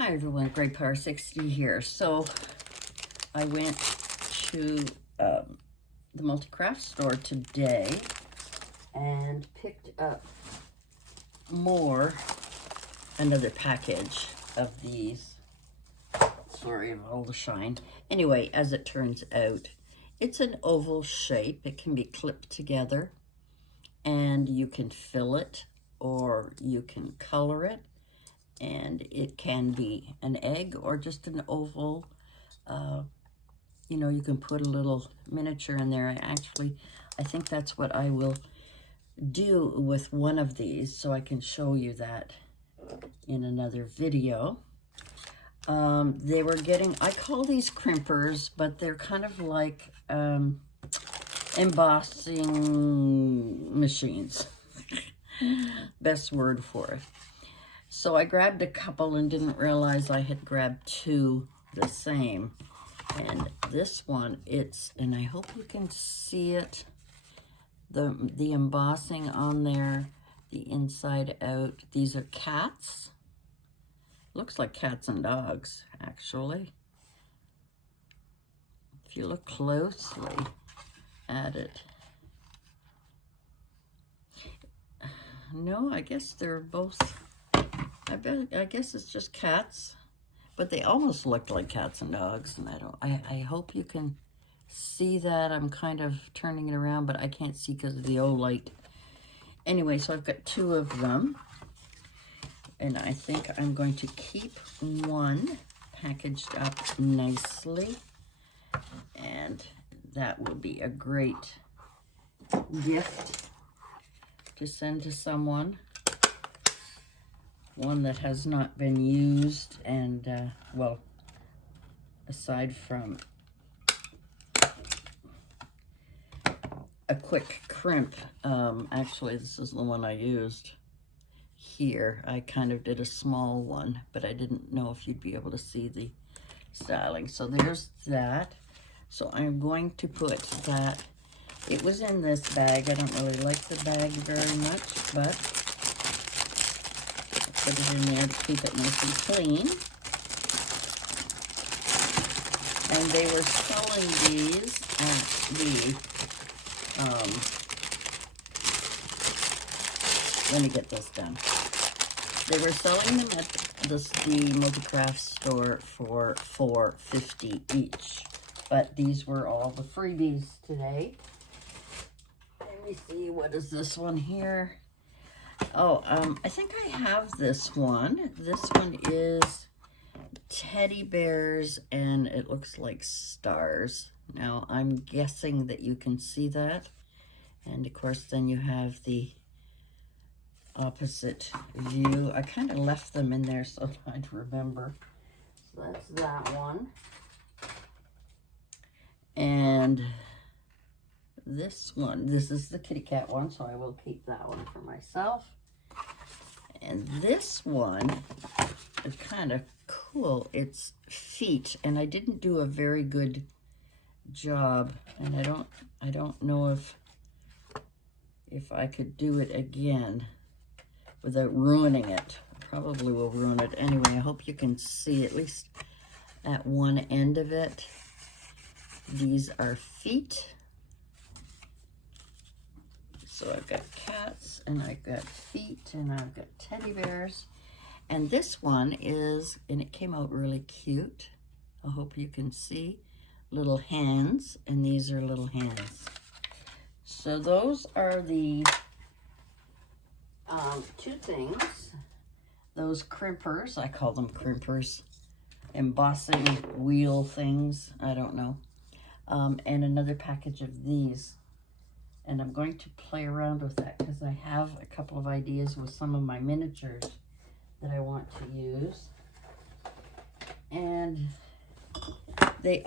Hi everyone, Great Power 60 here. So I went to the Multicraft store today and picked up another package of these. Sorry of all the shine. Anyway, as it turns out, it's an oval shape. It can be clipped together and you can fill it or you can color it. And it can be an egg or just an oval. You can put a little miniature in there. I think that's what I will do with one of these, so I can show you that in another video. They were getting, I call these crimpers, but they're kind of like embossing machines. Best word for it. So I grabbed a couple and didn't realize I had grabbed two the same. And this one, and I hope you can see it, the embossing on there, the inside out. These are cats. Looks like cats and dogs, actually. If you look closely at it. No, I guess they're both... I guess it's just cats, but they almost look like cats and dogs, and I hope you can see that. I'm kind of turning it around, but I can't see because of the O light. Anyway, so I've got two of them, and I think I'm going to keep one packaged up nicely, and that will be a great gift to send to someone. One that has not been used, and well, aside from a quick crimp, actually this is the one I used here. I kind of did a small one, but I didn't know if you'd be able to see the styling. So there's that. So I'm going to put that, it was in this bag. I don't really like the bag very much, but put it in there to keep it nice and clean. And they were selling these at let me get this done. They were selling them at the Multicraft store for $4.50 each. But these were all the freebies today. Let me see, what is this one here? Oh, I think I have this one. This one is teddy bears, and it looks like stars. Now, I'm guessing that you can see that. And, of course, then you have the opposite view. I kind of left them in there so I'd remember. So that's that one. And this one, this is the kitty cat one, so I will keep that one for myself. And this one is kind of cool. It's feet, and I didn't do a very good job, and I don't know if I could do it again without ruining it. Probably will ruin it anyway. I hope you can see at least at one end of it. These are feet. So I've got cats, and I've got feet, and I've got teddy bears. And this one is, and it came out really cute. I hope you can see. Little hands, and these are little hands. So those are the two things. Those crimpers, I call them crimpers. Embossing wheel things, I don't know. And another package of these. And I'm going to play around with that because I have a couple of ideas with some of my miniatures that I want to use. And they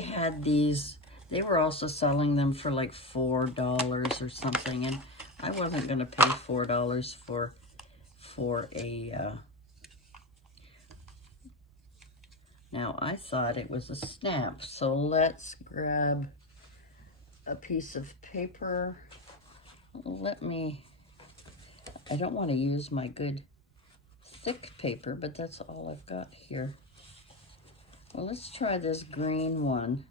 had these, they were also selling them for like $4 or something. And I wasn't going to pay $4 for a, now I thought it was a stamp. So let's grab a piece of paper. I don't want to use my good thick paper, but that's all I've got here. Well, let's try this green one.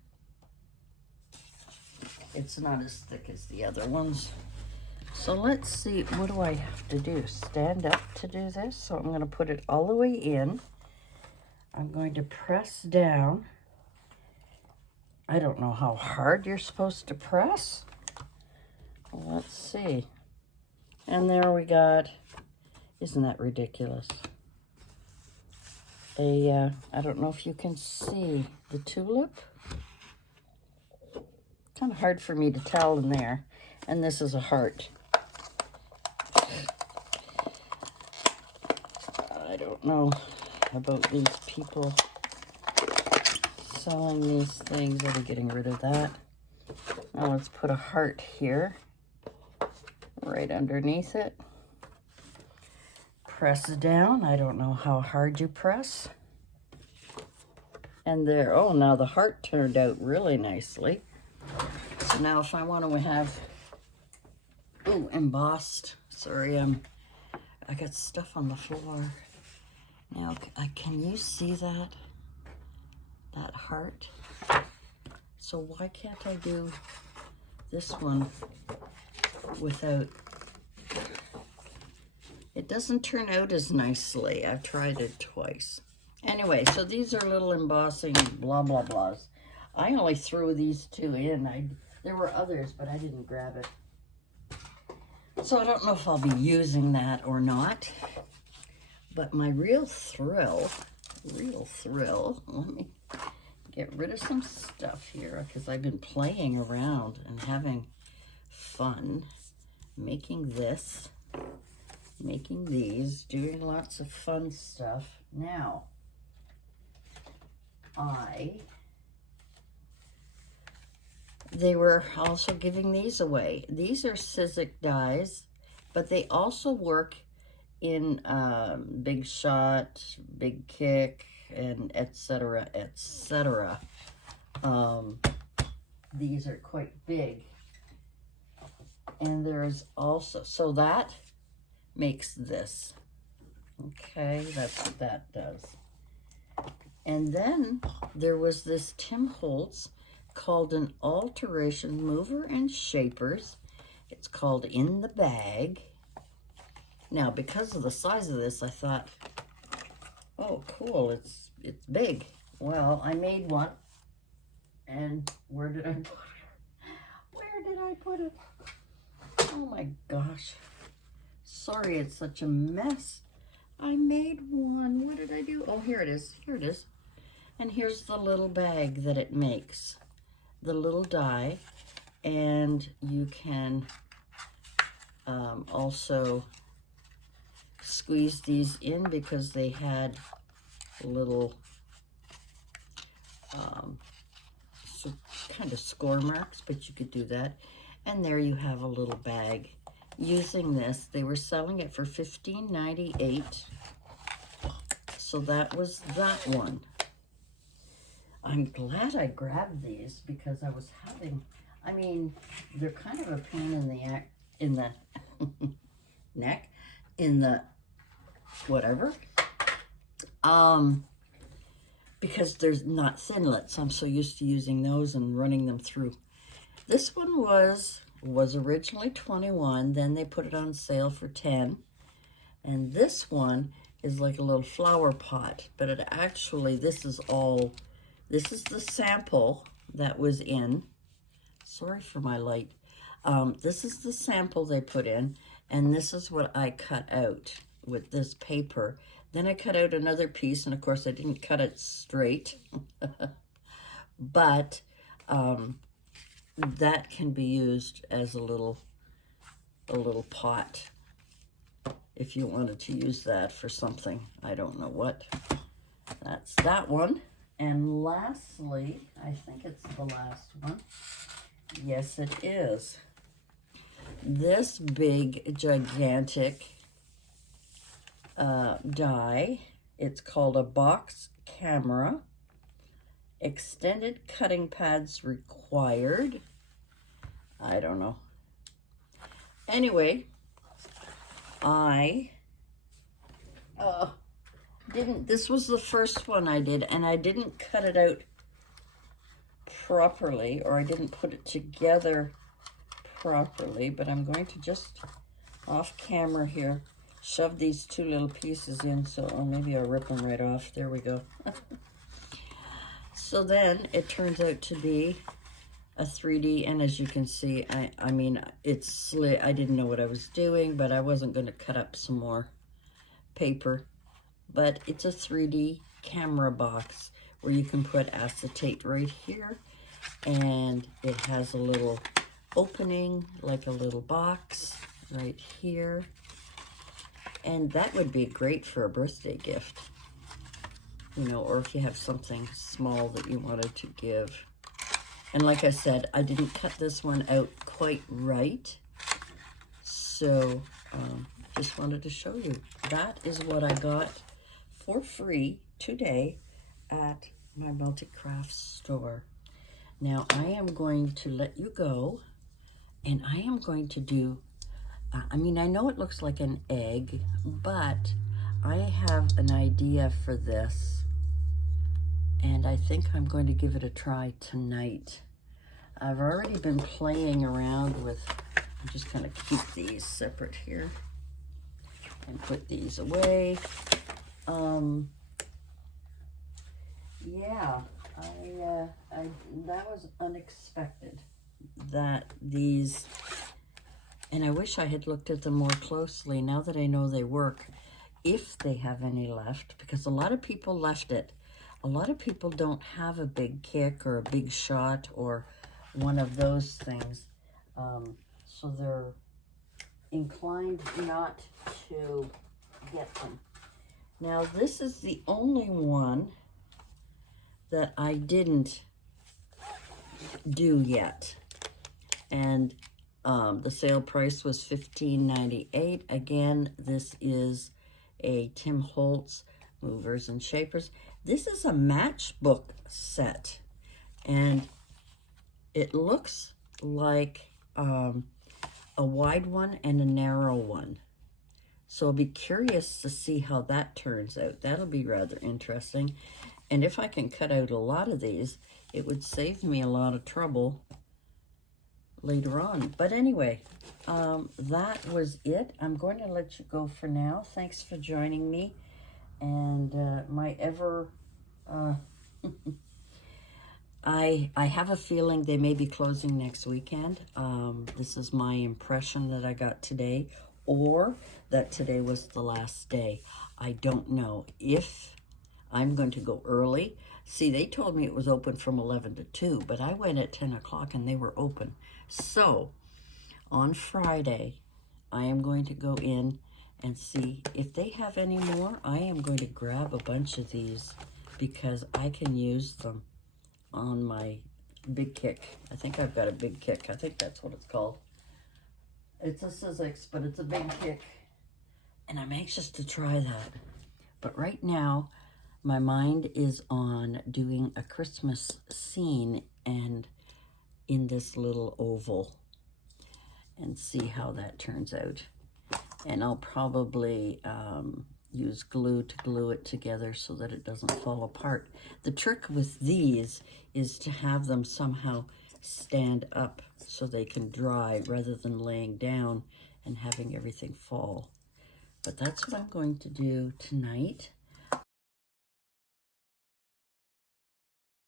It's not as thick as the other ones. So let's see, what do I have to do? Stand up to do this. So I'm going to put it all the way in. I'm going to press down. I don't know how hard you're supposed to press. Let's see. And there we got, isn't that ridiculous? I don't know if you can see the tulip. Kind of hard for me to tell in there. And this is a heart. I don't know about these people selling these things. I'll be getting rid of that. Now let's put a heart here, right underneath it. Press down. I don't know how hard you press. And there, oh, now the heart turned out really nicely. So now if I want to have, oh, embossed. Sorry, I got stuff on the floor. Now, can you see that? That heart? So why can't I do this one without, it doesn't turn out as nicely. I've tried it twice. Anyway, so these are little embossing blah, blah, blahs. I only threw these two in. There were others, but I didn't grab it. So I don't know if I'll be using that or not. But my real thrill, let me get rid of some stuff here because I've been playing around and having fun making this, making these, doing lots of fun stuff. Now, they were also giving these away. These are Sizzix dies, but they also work in Big Shot, Big Kick, and etc., etc. These are quite big. And there's also, so that makes this. Okay, that's what that does. And then there was this Tim Holtz called an Alteration Mover and Shapers. It's called In the Bag. Now, because of the size of this, I thought, oh, cool, it's big. Well, I made one, and where did I put it? Where did I put it? Oh my gosh. Sorry, it's such a mess. I made one. What did I do? Oh, here it is. Here it is. And here's the little bag that it makes. The little die. And you can also squeeze these in because they had little kind of score marks, but you could do that. And there you have a little bag. Using this, they were selling it for $15.98. So that was that one. I'm glad I grabbed these because I was having, I mean, they're kind of a pain in the neck, in the whatever. Because there's not thinlets. I'm so used to using those and running them through. This one was originally $21, then they put it on sale for $10. And this one is like a little flower pot, but it actually, this is the sample that was in. Sorry for my light. This is the sample they put in, and this is what I cut out with this paper. Then I cut out another piece, and of course I didn't cut it straight. But that can be used as a little pot if you wanted to use that for something. I don't know what. That's that one. And lastly, I think it's the last one. Yes, it is. This big, gigantic die. It's called a box camera. Extended cutting pads required. I don't know. Anyway, I this was the first one I did, and I didn't cut it out properly, or I didn't put it together properly, but I'm going to just off camera here shove these two little pieces in, so maybe I'll rip them right off. There we go. So then it turns out to be a 3D, and as you can see, I mean, it's slit. I didn't know what I was doing, but I wasn't going to cut up some more paper. But it's a 3D camera box where you can put acetate right here, and it has a little opening, like a little box right here. And that would be great for a birthday gift, you know, or if you have something small that you wanted to give. And like I said, I didn't cut this one out quite right, so just wanted to show you. That is what I got for free today at my Multicraft store. Now I am going to let you go, and I am going to do, I mean, I know it looks like an egg, but I have an idea for this, and I think I'm going to give it a try tonight. I've already been playing around with, I'm just going to keep these separate here and put these away. Yeah, that was unexpected, that these, and I wish I had looked at them more closely now that I know they work, if they have any left, because a lot of people left it. A lot of people don't have a big kick or a big shot or one of those things, so they're inclined not to get them. Now this is the only one that I didn't do yet, and the sale price was $15.98. Again, this is a Tim Holtz Movers and Shapers. This is a matchbook set, and it looks like a wide one and a narrow one. So I'll be curious to see how that turns out. That'll be rather interesting. And if I can cut out a lot of these, it would save me a lot of trouble later on. But anyway, that was it. I'm going to let you go for now. Thanks for joining me. And my ever... I have a feeling they may be closing next weekend. This is my impression that I got today, or that today was the last day. I don't know if I'm going to go early. See, they told me it was open from 11 to 2, but I went at 10 o'clock and they were open. So on Friday, I am going to go in and see if they have any more. I am going to grab a bunch of these because I can use them on my big kick. I think I've got a big kick. I think that's what it's called. It's a Sizzix, but it's a big kick. And I'm anxious to try that. But right now, my mind is on doing a Christmas scene and in this little oval, and see how that turns out. And I'll probably use glue to glue it together so that it doesn't fall apart. The trick with these is to have them somehow stand up so they can dry rather than laying down and having everything fall. But that's what I'm going to do tonight.